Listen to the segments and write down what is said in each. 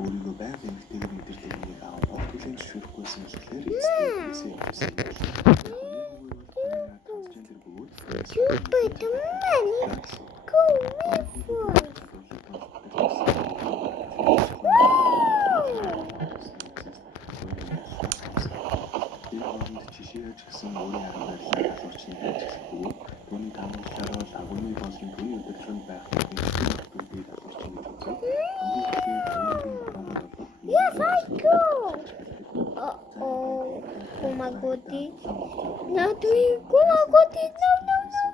өөрийгөө байнга эмэгтэйгээр мэдэрдэг нэг аав огт хүлээн зөвшөөрөхгүйсэн болохоор эцэг байсан юм шиг. Трансгендер бөгөөд жишээж гисэн өөрийн арга барилаар халуурчныг ажиллах бөгөөд түүний таамаглалаар бол агууны болон түүний удирдлаганд байх нөхцөлийг халуурчин гэж үзээд Yes, I go. Uh-oh. Kumagoti. Now do you kumagoti? No, no, no.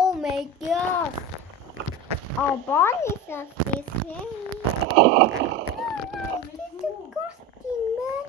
Oh my God! Our bodies are the same. It's disgusting, man.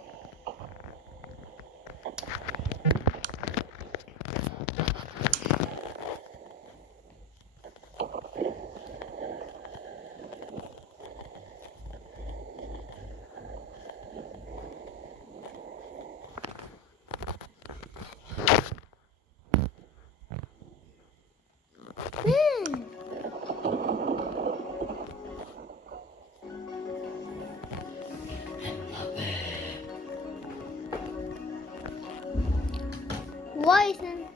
Why isn't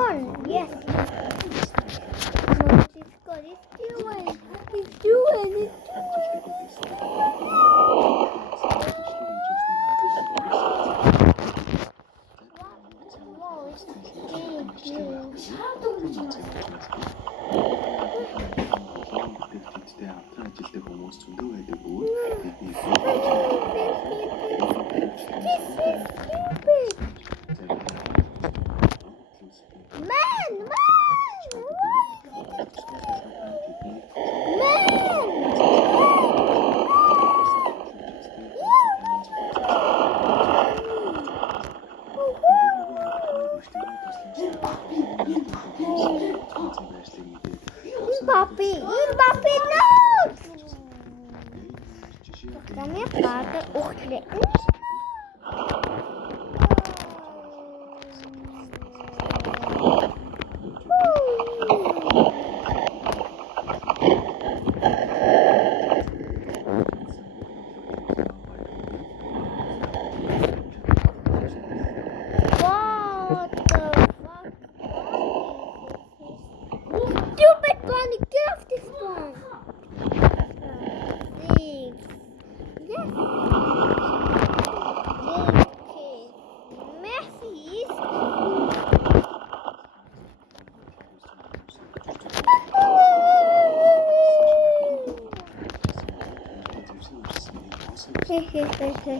on. Yes. Come on, let's go. Let's do it. Let's do it. Wow, it's ажилтдаг хүмүүс зөндөө байдаг бөгөөд бидний Man! Papi, no! Kan je praten? Ochtend. What the fuck? Stupid bunny, get off this one! Yes. Okay. Messi. Hehehehe.